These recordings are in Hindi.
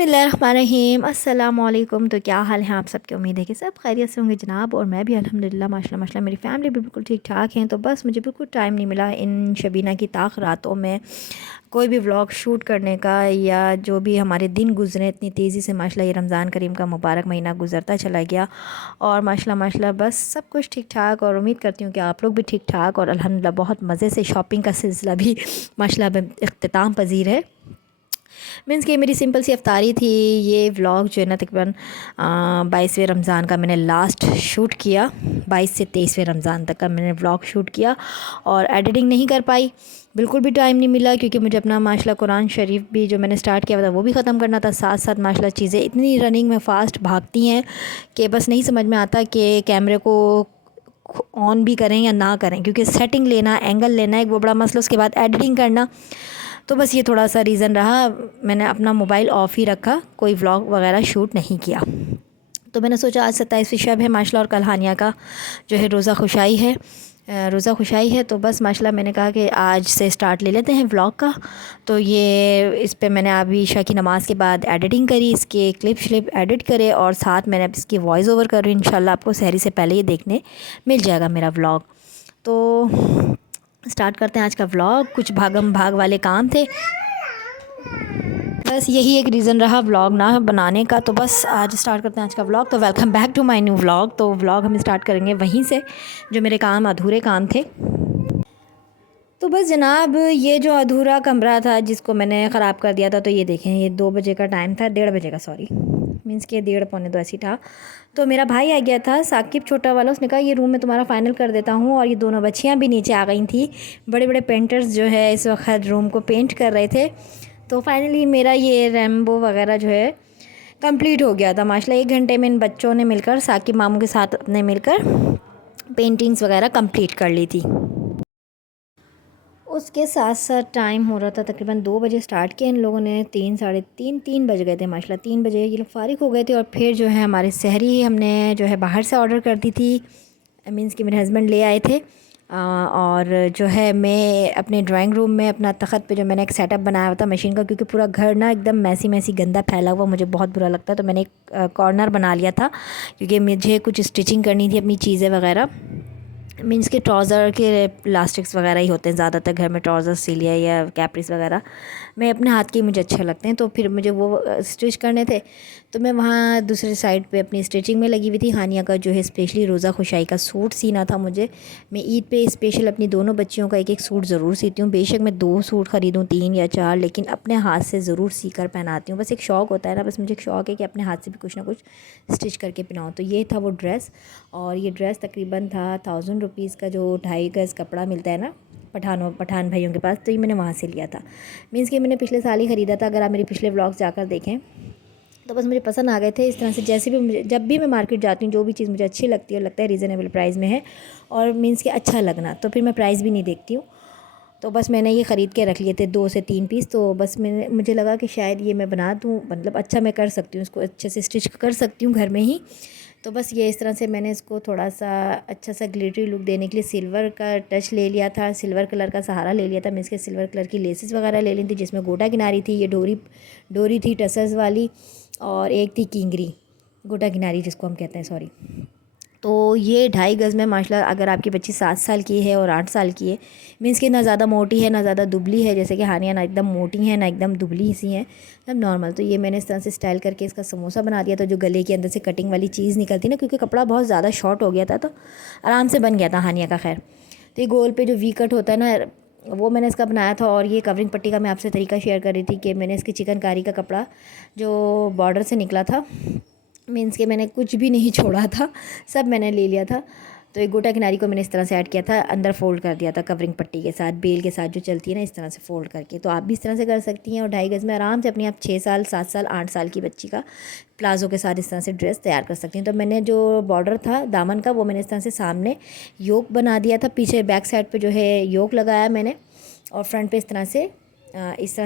बिस्मिल्लाहिर्रहमानिर्रहीम अस्सलामुअलैकुम। तो क्या हाल है आप सबके? उम्मीद है कि सब खैरियत से होंगे जनाब। और मैं भी अल्हम्दुलिल्लाह माशाल्लाह माशाल्लाह मेरी फ़ैमिली भी बिल्कुल ठीक ठाक हैं। तो बस मुझे बिल्कुल टाइम नहीं मिला इन शबीना की ताख रातों में कोई भी व्लॉग शूट करने का, या जो भी हमारे दिन गुजरे इतनी तेज़ी से। माशाल्लाह ये रमज़ान करीम का मुबारक महीना गुजरता चला गया और माशाल्लाह माशाल्लाह बस सब कुछ ठीक ठाक। और उम्मीद करती हूँ कि आप लोग भी ठीक ठाक और अल्हम्दुलिल्लाह बहुत मज़े से। शॉपिंग का सिलसिला भी माशाल्लाह इख्तिताम पज़ीर है। मीन्स कि मेरी सिंपल सी अफ्तारी थी। ये व्लॉग जो है ना तकरीबन 22वें रमज़ान का मैंने लास्ट शूट किया। 22 से 23वें रमज़ान तक का मैंने व्लॉग शूट किया और एडिटिंग नहीं कर पाई, बिल्कुल भी टाइम नहीं मिला, क्योंकि मुझे अपना माशाल्लाह कुरान शरीफ भी जो मैंने स्टार्ट किया था वो भी ख़त्म करना था। साथ साथ माशाल्लाह चीज़ें इतनी रनिंग में फ़ास्ट भागती हैं कि बस नहीं समझ में आता कि कैमरे को ऑन भी करें या ना करें, क्योंकि सेटिंग लेना, एंगल लेना एक वो बड़ा मसला, उसके बाद एडिटिंग करना। तो बस ये थोड़ा सा रीज़न रहा, मैंने अपना मोबाइल ऑफ़ ही रखा, कोई व्लॉग वगैरह शूट नहीं किया। तो मैंने सोचा आज 27वीं शब है माशाल्लाह, और कल हानिया का जो है रोज़ा खुशाई है, रोज़ा खुशाई है। तो बस माशाल्लाह मैंने कहा कि आज से स्टार्ट ले लेते हैं व्लॉग का। तो ये इस पे मैंने अभी ईशा की नमाज़ के बाद एडिटिंग करी, इसके क्लिप श्लिप एडिट करे और साथ मैंने अब इसकी वॉइस ओवर कर रही हूँ। इंशाल्लाह आपको सहरी से पहले ये देखने मिल जाएगा मेरा व्लॉग। तो स्टार्ट करते हैं आज का व्लॉग। कुछ भागम भाग वाले काम थे, बस यही एक रीज़न रहा व्लॉग ना बनाने का। तो बस आज स्टार्ट करते हैं आज का व्लॉग। तो welcome back to my new vlog. तो व्लॉग हम स्टार्ट करेंगे वहीं से जो मेरे काम अधूरे काम थे। तो बस जनाब, ये जो अधूरा कमरा था जिसको मैंने ख़राब कर दिया था, तो ये देखें, ये 2 बजे का टाइम था, 1:30 बजे का, सॉरी मीन्स के 1:30 पौने 2 ऐसी था। तो मेरा भाई आ गया था साकिब छोटा वाला, उसने कहा ये रूम मैं तुम्हारा फ़ाइनल कर देता हूँ। और ये दोनों बच्चियाँ भी नीचे आ गई थी। बड़े बड़े पेंटर्स जो है इस वक्त रूम को पेंट कर रहे थे। तो फाइनली मेरा ये रैम्बो वगैरह जो है कंप्लीट हो गया था माशाल्लाह। 1 घंटे में इन बच्चों ने मिलकर, साकिब मामू के साथ अपने मिलकर पेंटिंग्स वगैरह कंप्लीट कर ली थी। उसके साथ साथ टाइम हो रहा था तकरीबन 2 बजे स्टार्ट किया इन लोगों ने, 3 साढ़े 3 बज गए थे माशाल्लाह। 3 बजे ये लोग फ़ारिग हो गए थे और फिर जो है हमारे सहरी हमने जो है बाहर से ऑर्डर कर दी थी। मीन्स कि मेरे हस्बैंड ले आए थे। और जो है मैं अपने ड्राइंग रूम में अपना तख़त पे जो मैंने एक सेटअप बनाया हुआ था मशीन का, क्योंकि पूरा घर ना एकदम मैसी मैसी गंदा फैला हुआ, मुझे बहुत बुरा लगता है। तो मैंने एक कॉर्नर बना लिया था, क्योंकि मुझे कुछ स्टिचिंग करनी थी अपनी चीज़ें वगैरह। मीन्स के ट्राउज़र के इलास्टिक्स वगैरह ही होते हैं ज़्यादातर घर में, ट्राउज़र सिल लिया या कैप्रीज वगैरह मैं अपने हाथ के मुझे अच्छे लगते हैं। तो फिर मुझे वो स्टिच करने थे, तो मैं वहाँ दूसरी साइड पे अपनी स्टिचिंग में लगी हुई थी। हानिया का जो है स्पेशली रोज़ा खुशाई का सूट सीना था मुझे। मैं ईद पे स्पेशल अपनी दोनों बच्चियों का एक एक सूट ज़रूर सीती हूँ। बेशक मैं 2 सूट ख़रीदूँ, 3 या 4, लेकिन अपने हाथ से ज़रूर सी कर पहनाती हूँ। बस एक शौक़ होता है ना, बस मुझे एक शौक़ है कि अपने हाथ से भी कुछ ना कुछ स्टिच करके पहनाऊँ। तो ये था वो ड्रेस, और ये ड्रेस तकरीबन था 1000 रुपीज़ का, जो 2.5 गज़ कपड़ा मिलता है ना पठान भाइयों के पास। तो ये मैंने वहाँ से लिया था। मीन्स कि मैंने पिछले साल ही ख़रीदा था, अगर आप मेरे पिछले व्लॉग्स जाकर देखें। तो बस मुझे पसंद आ गए थे इस तरह से। जैसे भी मुझे, जब भी मैं मार्केट जाती हूँ, जो भी चीज़ मुझे अच्छी लगती है और लगता है रीज़नेबल प्राइस में है और मीन्स कि अच्छा लगना, तो फिर मैं प्राइस भी नहीं देखती हूँ। तो बस मैंने ये ख़रीद के रख लिए थे 2 से 3 पीस। तो बस मुझे लगा कि शायद ये मैं बना दूँ, मतलब अच्छा मैं कर सकती हूँ, इसको अच्छे से स्टिच कर सकती हूँ घर में ही। तो बस ये इस तरह से मैंने इसको थोड़ा सा अच्छा सा ग्लिटरी लुक देने के लिए सिल्वर का टच ले लिया था, सिल्वर कलर का सहारा ले लिया था। मैं इसके सिल्वर कलर की लेसेस वगैरह ले ली थी, जिसमें गोटा किनारी थी, ये डोरी थी टसर्स वाली, और एक थी किंगरी, गोटा किनारी जिसको हम कहते हैं, सॉरी। तो ये 2.5 गज़ में माशाल्लाह, अगर आपकी बच्ची 7 साल की है और 8 साल की है, मीन्स कि ना ज़्यादा मोटी है ना ज़्यादा दुबली है, जैसे कि हानिया ना एकदम मोटी है ना एकदम दुबली सी हैं, सब नॉर्मल। तो ये मैंने इस तरह से स्टाइल करके इसका समोसा बना दिया था, जो गले के अंदर से कटिंग वाली चीज़ निकलती ना, क्योंकि कपड़ा बहुत ज़्यादा शॉर्ट हो गया था, तो आराम से बन गया था हानिया का। खैर, तो ये गोल पे जो वी कट होता है ना, वो मैंने इसका बनाया था। और ये कवरिंग पट्टी का मैं आपसे तरीका शेयर कर रही थी कि मैंने इसकी चिकनकारी का कपड़ा जो बॉर्डर से निकला था, मीन्स के मैंने कुछ भी नहीं छोड़ा था, सब मैंने ले लिया था। तो एक गोटा किनारी को मैंने इस तरह से ऐड किया था, अंदर फ़ोल्ड कर दिया था कवरिंग पट्टी के साथ, बेल के साथ जो चलती है ना, इस तरह से फ़ोल्ड करके। तो आप भी इस तरह से कर सकती हैं और 2.5 गज़ में आराम से अपनी आप 6 साल 7 साल 8 साल की बच्ची का प्लाज़ो के साथ इस तरह से ड्रेस तैयार कर सकती हैं। तो मैंने जो बॉर्डर था दामन का, वो मैंने इस तरह से सामने योक बना दिया था, पीछे बैक साइड पर जो है योक लगाया मैंने, और फ्रंट पर इस तरह से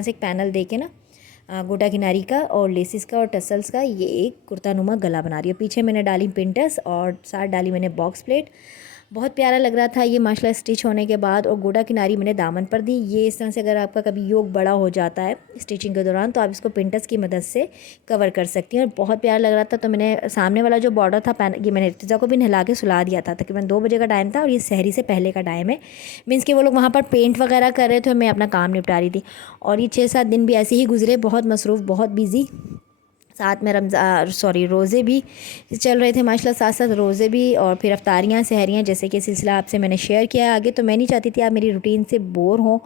एक पैनल दे के ना, गोटा किनारी का और लेसिस का और टसल्स का ये एक कुर्ता नुमा गला बना रही है। पीछे मैंने डाली पिंटस और साथ डाली मैंने बॉक्स प्लेट, बहुत प्यारा लग रहा था ये माशाल्लाह स्टिच होने के बाद। और गोटा किनारी मैंने दामन पर दी। ये इस तरह से अगर आपका कभी योग बड़ा हो जाता है स्टिचिंग के दौरान तो आप इसको पिंटस की मदद से कवर कर सकती हैं। और बहुत प्यारा लग रहा था। तो मैंने सामने वाला जो बॉर्डर था ये मैंने इर्तिज़ा को भी नहला के सुला दिया था। तकरीबन 2 बजे का टाइम था और ये सहरी से पहले का टाइम है। मीन्स कि वो लोग वहाँ पर पेंट वगैरह कर रहे थे, मैं अपना काम निपटा रही थी। और ये 6-7 दिन भी ऐसे ही गुजरे, बहुत मसरूफ़, बहुत बिज़ी। साथ में रोज़े भी चल रहे थे माशाल्लाह, साथ साथ रोज़े भी। और फिर अफ्तारियाँ, सहरियाँ, जैसे कि सिलसिला आपसे मैंने शेयर किया है आगे। तो मैं नहीं चाहती थी आप मेरी रूटीन से बोर हो।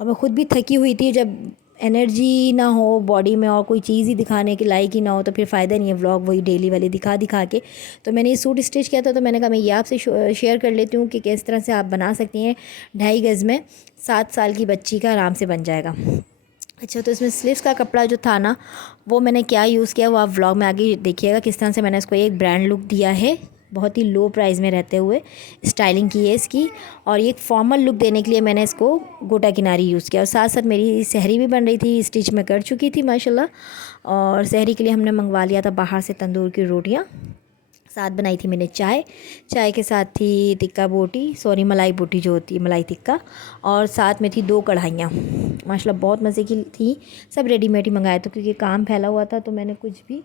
और मैं ख़ुद भी थकी हुई थी। जब एनर्जी ना हो बॉडी में और कोई चीज़ ही दिखाने के लायक ही ना हो तो फिर फ़ायदा नहीं है व्लॉग वही डेली वाले दिखा दिखा के। तो मैंने ये सूट स्टिच किया था, तो मैंने कहा मैं ये आपसे शेयर कर लेती हूँ कि किस तरह से आप बना सकती हैं। 2.5 गज़ में 7 साल की बच्ची का आराम से बन जाएगा। अच्छा, तो इसमें स्लीव्स का कपड़ा जो था ना, वो मैंने क्या यूज़ किया वो आप व्लॉग में आगे देखिएगा किस तरह से मैंने इसको एक ब्रांड लुक दिया है, बहुत ही लो प्राइस में रहते हुए स्टाइलिंग की है इसकी। और एक फॉर्मल लुक देने के लिए मैंने इसको गोटा किनारी यूज़ किया। और साथ साथ मेरी सहरी भी बन रही थी, स्टिच में कर चुकी थी माशाल्लाह। और सहरी के लिए हमने मंगवा लिया था बाहर से तंदूर की रोटियाँ। साथ बनाई थी मैंने चाय के साथ थी टिक्का बोटी, मलाई बोटी जो होती है, मलाई टिक्का। और साथ में थी 2 कढ़ाइयाँ माशाल्लाह, बहुत मज़े की थी। सब रेडीमेड ही मंगाया था क्योंकि काम फैला हुआ था, तो मैंने कुछ भी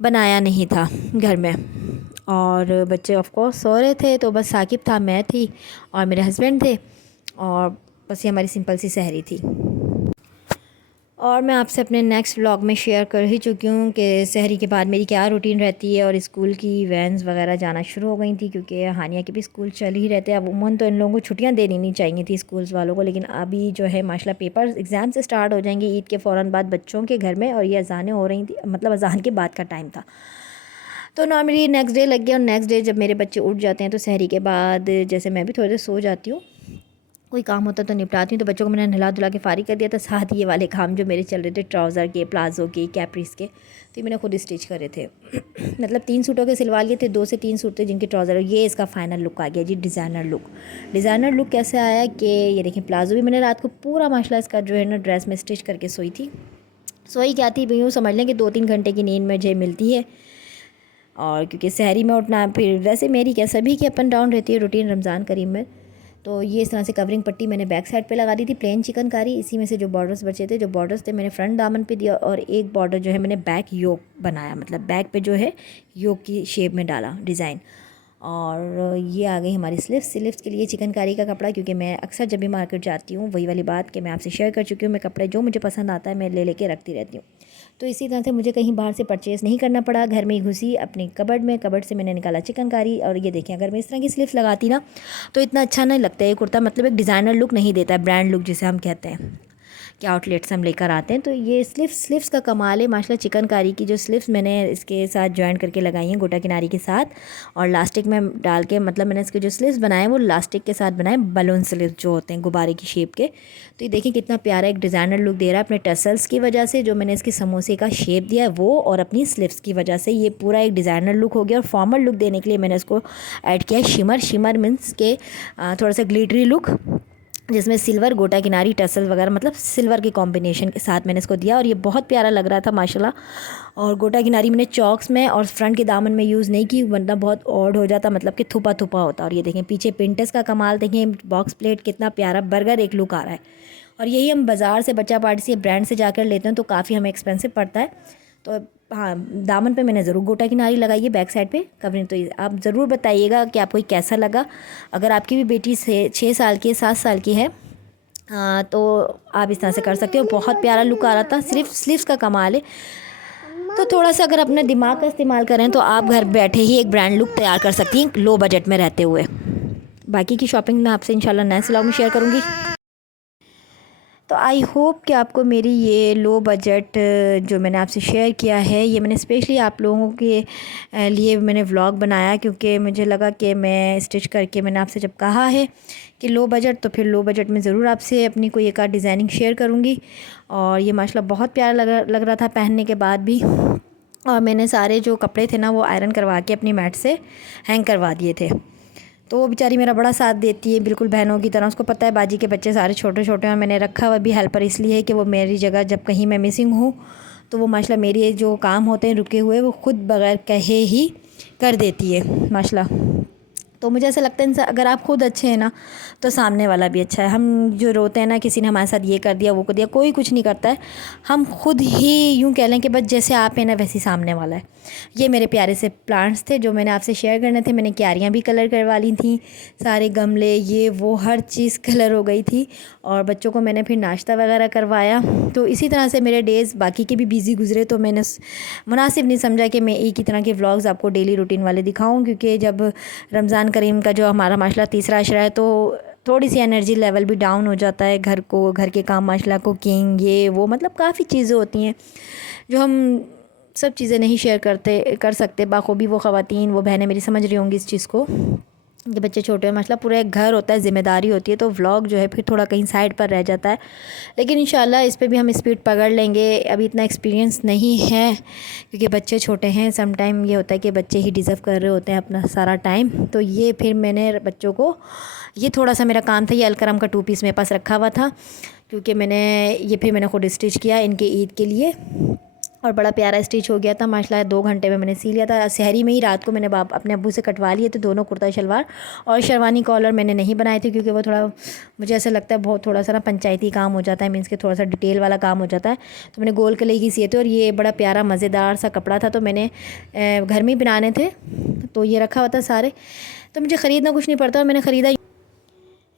बनाया नहीं था घर में। और बच्चे ऑफ कोर्स सो रहे थे, तो बस साकिब था, मैं थी और मेरे हस्बैंड थे। और बस ये हमारी सिंपल सी सहरी थी। और मैं आपसे अपने नेक्स्ट व्लॉग में शेयर कर ही चुकी हूँ कि सहरी के बाद मेरी क्या रूटीन रहती है। और स्कूल की वैन्स वगैरह जाना शुरू हो गई थी क्योंकि हानिया के भी स्कूल चल ही रहते हैं। अब उमूमन तो इन लोगों को छुट्टियाँ देनी नहीं चाहिए थी स्कूल्स वालों को, लेकिन अभी जो है माशाल्लाह पेपर एग्ज़ाम से स्टार्ट हो जाएंगे ईद के फ़ौरन बाद बच्चों के घर में। और ये अज़ानें हो रही थी, मतलब अज़ान के बाद का टाइम था। तो नॉर्मली नेक्स्ट डे लग गया। और नेक्स्ट डे जब मेरे बच्चे उठ जाते हैं तो सहरी के बाद जैसे मैं भी थोड़ी देर सो जाती हूँ, कोई काम होता तो निपटाती हूँ। तो बच्चों को मैंने नहला धुला के फ़ारिग कर दिया था। साथ ये वाले काम जो मेरे चल रहे थे ट्राउज़र के, प्लाज़ो के, कैप्रीज़ के, तो ये मैंने खुद स्टिच करे थे। मतलब 3 सूटों के सिलवा लिए थे, 2 से 3 सूट थे जिनके ट्राउज़र। ये इसका फ़ाइनल लुक आ गया जी, डिज़ाइनर लुक। डिज़ाइनर लुक कैसे आया कि ये देखें, प्लाज़ो भी मैंने रात को पूरा माशाल्लाह इसका जो है ना ड्रेस में स्टिच करके सोई थी। सोई क्या थी यूँ समझ लें कि 2-3 घंटे की नींद मुझे मिलती है। और क्योंकि सहरी में उठना, फिर वैसे मेरी क्या सभी की अप एंड डाउन रहती है रूटीन रमज़ान करीम में। तो ये इस तरह से कवरिंग पट्टी मैंने बैक साइड पे लगा दी थी, प्लेन चिकनकारी। इसी में से जो बॉर्डर्स बचे थे, जो बॉर्डर्स थे मैंने फ्रंट दामन पे दिया। और एक बॉर्डर जो है मैंने बैक योक बनाया, मतलब बैक पे जो है योक की शेप में डाला डिज़ाइन। और ये आ गई हमारी स्लीव्स के लिए चिकनकारी का कपड़ा। क्योंकि मैं अक्सर जब भी मार्केट जाती हूँ, वही वाली बात कि मैं आपसे शेयर कर चुकी हूँ, मैं कपड़े जो मुझे पसंद आता है मैं ले लेके रखती रहती हूँ। तो इसी तरह से मुझे कहीं बाहर से परचेज़ नहीं करना पड़ा, घर में ही घुसी अपनी कबर्ड में, कबर्ड से मैंने निकाला चिकनकारी। और ये देखें, अगर मैं इस तरह की स्लीव्स लगाती ना तो इतना अच्छा नहीं लगता है ये कुर्ता, मतलब एक डिज़ाइनर लुक नहीं देता है, ब्रांड लुक जिसे हम कहते हैं कि आउटलेट से हम लेकर आते हैं। तो ये स्लीव्स का कमाल है माशाल्लाह। चिकनकारी की जो स्लीव्स मैंने इसके साथ जॉइन करके लगाई हैं गोटा किनारी के साथ, और लास्टिक में डाल के, मतलब मैंने इसके जो स्लीव्स बनाए वो लास्टिक के साथ बनाए, बलून स्लीव्स जो होते हैं गुब्बारे की शेप के। तो ये देखिए कितना प्यारा एक डिज़ाइनर लुक दे रहा है अपने टसल्स की वजह से, जो मैंने इसकी समोसे का शेप दिया है वो, और अपनी स्लीव्स की वजह से ये पूरा एक डिज़ाइनर लुक हो गया। और फॉर्मल लुक देने के लिए मैंने इसको ऐड किया शिमर मीन्स के थोड़ा सा ग्लिटरी लुक, जिसमें सिल्वर गोटा किनारी टसल वगैरह, मतलब सिल्वर के कॉम्बिनेशन के साथ मैंने इसको दिया। और ये बहुत प्यारा लग रहा था माशाल्लाह। और गोटा किनारी मैंने चॉक्स में और फ्रंट के दामन में यूज़ नहीं की, वरना बहुत ऑड हो जाता, मतलब कि थुपा थुपा होता। और ये देखें पीछे पिंटस का कमाल, देखें बॉक्स प्लेट कितना प्यारा बर्गर एक लुक आ रहा है। और यही हम बाज़ार से, बच्चा पार्टी से, ब्रांड से जाकर लेते हैं तो काफ़ी हमें एक्सपेंसिव पड़ता है। तो हाँ, दामन पे मैंने ज़रूर गोटा किनारी लगाई है, बैक साइड पे कवरिंग। तो आप ज़रूर बताइएगा कि आपको कैसा लगा। अगर आपकी भी बेटी 6 साल की है, 7 साल की है, तो आप इस तरह से कर सकते हो। बहुत प्यारा लुक आ रहा था, सिर्फ स्लीव्स का कमाल है। तो थोड़ा सा अगर अपने दिमाग का इस्तेमाल करें तो आप घर बैठे ही एक ब्रांड लुक तैयार कर सकती हैं लो बजट में रहते हुए। बाकी की शॉपिंग मैं आपसे इंशाल्लाह नेक्स्ट व्लॉग में शेयर करूँगी। तो आई होप कि आपको मेरी ये लो बजट जो मैंने आपसे शेयर किया है, ये मैंने स्पेशली आप लोगों के लिए मैंने व्लॉग बनाया, क्योंकि मुझे लगा कि मैं स्टिच करके, मैंने आपसे जब कहा है कि लो बजट, तो फिर लो बजट में ज़रूर आपसे अपनी कोई एक आध डिज़ाइनिंग शेयर करूँगी। और ये माशाल्लाह बहुत प्यारा लग रहा था पहनने के बाद भी। और मैंने सारे जो कपड़े थे ना वो आयरन करवा के अपनी मैट से हैंग करवा दिए थे। तो वो बेचारी मेरा बड़ा साथ देती है, बिल्कुल बहनों की तरह। उसको पता है बाजी के बच्चे सारे छोटे छोटे हैं, और मैंने रखा हुआ भी हेल्पर इसलिए है कि वो मेरी जगह जब कहीं मैं मिसिंग हूँ तो वो माशाल्लाह मेरे जो काम होते हैं रुके हुए वो ख़ुद बग़ैर कहे ही कर देती है माशाल्लाह। तो मुझे ऐसा लगता है अगर आप खुद अच्छे हैं ना तो सामने वाला भी अच्छा है। हम जो रोते हैं ना किसी ने हमारे साथ ये कर दिया वो कर दिया, कोई कुछ नहीं करता है। हम खुद ही यूँ कह लें कि बस जैसे आप हैं ना वैसे सामने वाला है। ये मेरे प्यारे से प्लांट्स थे जो मैंने आपसे शेयर करने थे। मैंने क्यारियाँ भी कलर करवा ली थी, सारे गमले ये वो हर चीज़ कलर हो गई थी। और बच्चों को मैंने फिर नाश्ता वगैरह करवाया। तो इसी तरह से मेरे डेज़ बाकी के भी बिज़ी गुजरे। तो मैंने मुनासिब नहीं समझा कि मैं एक ही तरह के व्लॉग्स आपको डेली रूटीन वाले दिखाऊं, क्योंकि जब रमज़ान करीम का जो हमारा माशाल्लाह तीसरा अशरा है तो थोड़ी सी एनर्जी लेवल भी डाउन हो जाता है। घर के काम माशाल्लाह कुकिंग ये वो मतलब काफ़ी चीज़ें होती हैं जो हम सब चीज़ें नहीं शेयर कर सकते। बाखूबी वो ख़वातीन वो बहनें मेरी समझ रही होंगी इस चीज़ को कि बच्चे छोटे हैं मसला पूरा एक घर होता है, ज़िम्मेदारी होती है, तो व्लॉग जो है फिर थोड़ा कहीं साइड पर रह जाता है। लेकिन इंशाल्लाह इस पे भी हम स्पीड पकड़ लेंगे। अभी इतना एक्सपीरियंस नहीं है क्योंकि बच्चे छोटे हैं। सम टाइम ये होता है कि बच्चे ही डिज़र्व कर रहे होते हैं अपना सारा टाइम। तो ये फिर मैंने बच्चों को ये थोड़ा सा मेरा काम था, ये अलकरम का 2 पीस मेरे पास रखा हुआ था क्योंकि मैंने खुद स्टिच किया इनके ईद के लिए और बड़ा प्यारा स्टिच हो गया था माशाल्लाह। 2 घंटे में मैंने सी लिया था। सहरी में ही रात को मैंने अपने अब्बू से कटवा लिए थे दोनों कुर्ता शलवार। और शेरवानी कॉलर मैंने नहीं बनाए थे क्योंकि वो थोड़ा मुझे ऐसा लगता है बहुत थोड़ा सा ना पंचायती काम हो जाता है, मीन्स के थोड़ा सा डिटेल वाला काम हो जाता है। तो मैंने गोल कलर की सिए थे और ये बड़ा प्यारा मज़ेदार सा कपड़ा था, तो मैंने घर में ही बनाने थे तो ये रखा हुआ था सारे। तो मुझे ख़रीदना कुछ नहीं पड़ता और मैंने ख़रीदा।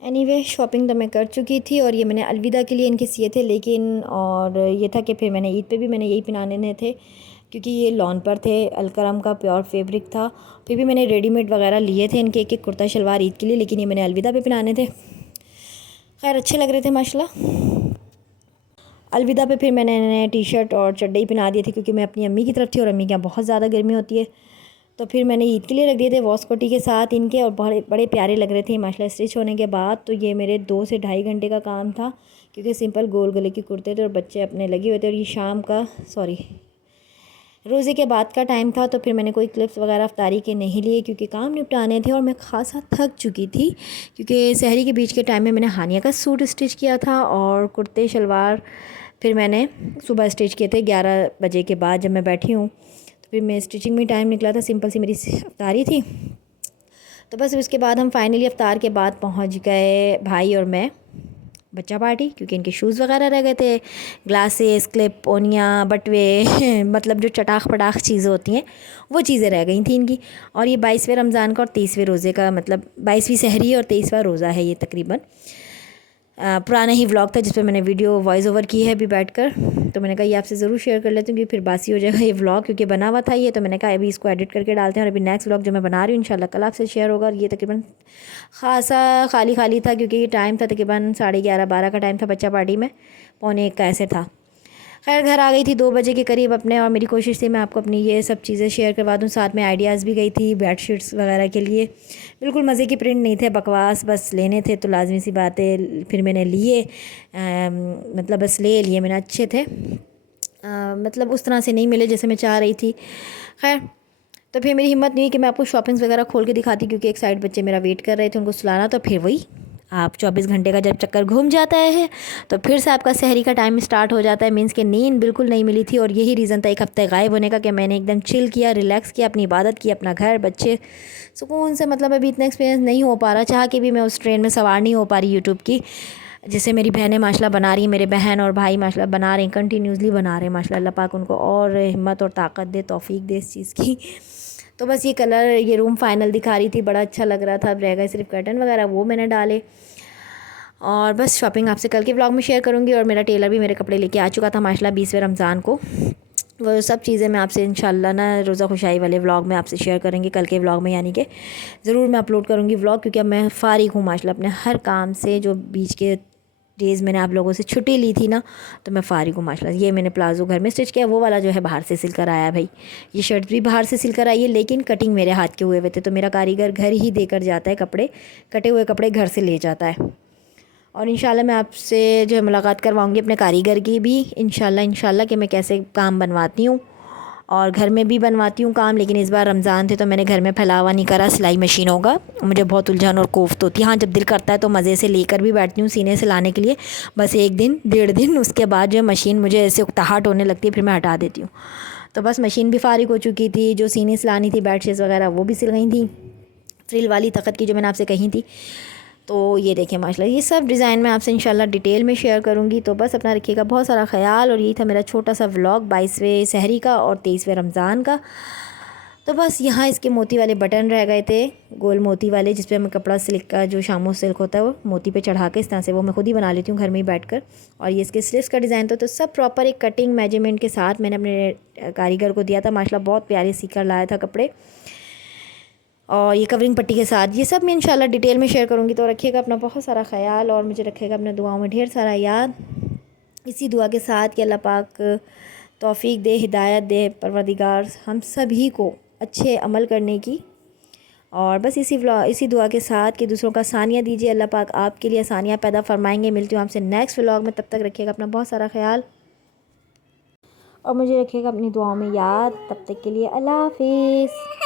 एनीवे शॉपिंग तो मैं कर चुकी थी और ये मैंने अलविदा के लिए इनके सिए थे। लेकिन और ये था कि फिर मैंने ईद पे भी मैंने यही पहनाने थे क्योंकि ये लॉन पर थे, अलकरम का प्योर फैब्रिक था। फिर भी मैंने रेडीमेड वगैरह लिए थे इनके एक कुर्ता शलवार ईद के लिए, लेकिन ये मैंने अलविदा पे पहनाने थे। खैर अच्छे लग रहे थे माशाल्लाह। अलविदा पे फिर मैंने टी शर्ट और चड्डी पहना दिए थे क्योंकि मैं अपनी अम्मी की तरफ थी और अम्मी के यहाँ बहुत ज़्यादा गर्मी होती है। तो फिर मैंने ईद के लिए रख दिए थे वॉस्कोटी के साथ इनके और बड़े बड़े प्यारे लग रहे थे माशाल्लाह स्टिच होने के बाद। तो ये मेरे 2 से ढाई घंटे का काम था क्योंकि सिंपल गोल गले के कुर्ते थे और बच्चे अपने लगे हुए थे। और ये शाम का रोज़े के बाद का टाइम था। तो फिर मैंने कोई क्लिप्स वगैरह अफ्तारी के नहीं लिए क्योंकि काम निपटाने थे और मैं खासा थक चुकी थी क्योंकि सहरी के बीच के टाइम में मैंने हानिया का सूट स्टिच किया था और कुर्ते शलवार फिर मैंने सुबह स्टिच किए थे 11 बजे के बाद जब मैं बैठी हूँ। फिर मैं स्टिचिंग में टाइम निकला था, सिंपल सी मेरी अफ्तारी थी। तो बस उसके बाद हम फाइनली अफ्तार के बाद पहुंच गए भाई और मैं बच्चा पार्टी क्योंकि इनके शूज़ वगैरह रह गए थे, ग्लासेस क्लिप ओनियाँ बटवे मतलब जो चटाख पटाख चीज़ें होती हैं वो चीज़ें रह गई थी इनकी। और ये 22वें रमज़ान का और 23वें रोज़े का मतलब 22वीं सहरी और 23वां रोज़ा है ये तकरीबन। पुराना ही व्लॉग था जिस पे मैंने वीडियो वॉइस ओवर की है अभी बैठकर। तो मैंने कहा ये आपसे ज़रूर शेयर कर लेती हूँ क्योंकि फिर बासी हो जाएगा ये व्लॉग क्योंकि बना हुआ था ये। तो मैंने कहा अभी इसको एडिट करके डालते हैं और अभी नेक्स्ट व्लॉग जो मैं बना रही हूँ इंशाल्लाह कल आपसे शेयर होगा। और ये तकरीबन खासा खाली था क्योंकि ये टाइम था तकरीबन 11:30-12 का टाइम था बच्चा पार्टी में, 12:45 का ऐसे था। खैर घर आ गई थी 2 बजे के करीब अपने और मेरी कोशिश थी मैं आपको अपनी ये सब चीज़ें शेयर करवा दूँ। साथ में आइडियाज़ भी गई थी बेडशीट्स वगैरह के लिए, बिल्कुल मज़े की प्रिंट नहीं थे, बकवास बस लेने थे तो लाजमी सी बात है फिर मैंने लिए। मतलब बस ले लिए मैंने, अच्छे थे मतलब उस तरह से नहीं मिले जैसे मैं चाह रही थी। खैर तो फिर मेरी हिम्मत नहीं हुई कि मैं आपको शॉपिंग्स वगैरह खोल के दिखाती क्योंकि एक साइड बच्चे मेरा वेट कर रहे थे उनको सुलाना। तो फिर वही आप 24 घंटे का जब चक्कर घूम जाता है तो फिर से आपका सहरी का टाइम स्टार्ट हो जाता है। मीन्स कि नींद बिल्कुल नहीं मिली थी और यही रीज़न था 1 हफ़्ते गायब होने का कि मैंने एकदम चिल किया, रिलैक्स किया, अपनी इबादत की, अपना घर बच्चे सुकून से। मतलब अभी इतना एक्सपीरियंस नहीं हो पा रहा, चाह के भी मैं उस ट्रेन में सवार नहीं हो पा रही यूट्यूब की जैसे मेरी बहनें माशाल्लाह बना रही हैं, मेरे बहन और भाई माशाल्लाह बना रहे हैं, कंटिन्यूसली बना रहे हैं माशाल्लाह। अल्लाह पाक उनको और हिम्मत और ताकत दे, तौफीक दे इस चीज़ की। तो बस ये कलर ये रूम फाइनल दिखा रही थी, बड़ा अच्छा लग रहा था। अब रह गए सिर्फ कर्टन वगैरह वो मैंने डाले और बस शॉपिंग आपसे कल के व्लॉग में शेयर करूँगी। और मेरा टेलर भी मेरे कपड़े लेके आ चुका था माशाल्लाह 20वें रमज़ान को। वो सब चीज़ें मैं आपसे इंशाल्लाह ना रोज़ा खुशाई वाले व्लॉग में आपसे शेयर करेंगे कल के व्लॉग में, यानी कि ज़रूर मैं अपलोड करूँगी व्लॉग क्योंकि अब मैं फ़ारिग हूँ माशाल्लाह अपने हर काम से। जो बीच के डेज़ मैंने आप लोगों से छुट्टी ली थी ना तो मैं फ़ारिग हूँ माशाल्लाह। ये मैंने प्लाज़ो घर में स्टिच किया, वो वाला जो है बाहर से सिल कर आया भाई। ये शर्ट भी बाहर से सिल कर आई है लेकिन कटिंग मेरे हाथ के हुए हुए थे। तो मेरा कारीगर घर ही देकर जाता है कपड़े, कटे हुए कपड़े घर से ले जाता है। और इंशाल्लाह मैं आपसे जो है मुलाकात करवाऊँगी अपने कारीगर की भी इंशाल्लाह कि मैं कैसे काम बनवाती हूँ और घर में भी बनवाती हूँ काम। लेकिन इस बार रमज़ान थे तो मैंने घर में फैलावा नहीं करा सिलाई मशीनों का, मुझे बहुत उलझन और कोफ्त होती है। हाँ जब दिल करता है तो मज़े से लेकर भी बैठती हूँ सीने से लाने के लिए, बस 1 दिन 1.5 दिन, उसके बाद जो मशीन मुझे ऐसे उकताहट होने लगती है फिर मैं हटा देती हूँ। तो बस मशीन भी फ़ारिग हो चुकी थी, जो सीने से लानी थी बेडशीट्स वगैरह वो भी सिल गई थी। फ्रिल वाली तख़त की जो मैंने आपसे कही थी। तो ये देखें माशाल्लाह, ये सब डिज़ाइन मैं आपसे इंशाल्लाह डिटेल में शेयर करूँगी। तो बस अपना रखिएगा बहुत सारा ख्याल। और यही था मेरा छोटा सा व्लॉग 22वें सहरी का और 23वें रमज़ान का। तो बस यहाँ इसके मोती वाले बटन रह गए थे, गोल मोती वाले, जिस पे मैं कपड़ा सिल्क का जो शामो सिल्क होता है वो मोती पे चढ़ा के इस तरह से वो मैं खुद ही बना लेती हूँ घर में ही बैठकर। और ये इसके स्लीव्स का डिज़ाइन तो सब प्रॉपर एक कटिंग मेजरमेंट के साथ मैंने अपने कारीगर को दिया था। माशाल्लाह बहुत प्यारे सीकर लाया था कपड़े, और ये कवरिंग पट्टी के साथ। ये सब मैं इंशाल्लाह डिटेल में शेयर करूँगी। तो रखिएगा अपना बहुत सारा ख्याल और मुझे रखिएगा अपने दुआओं में ढेर सारा याद। इसी दुआ के साथ कि अल्लाह पाक तौफीक दे, हिदायत दे परवरदिगार हम सभी को अच्छे अमल करने की। और बस इसी दुआ के साथ कि दूसरों का आसानियाँ दीजिए, अल्लाह पाक आपके लिए आसानियाँ पैदा फरमाएंगे। मिलती हूँ आपसे नेक्स्ट व्लॉग में, तब तक रखिएगा अपना बहुत सारा ख्याल और मुझे रखिएगा अपनी दुआओं में याद। तब तक के लिए अल्लाह हाफिज़।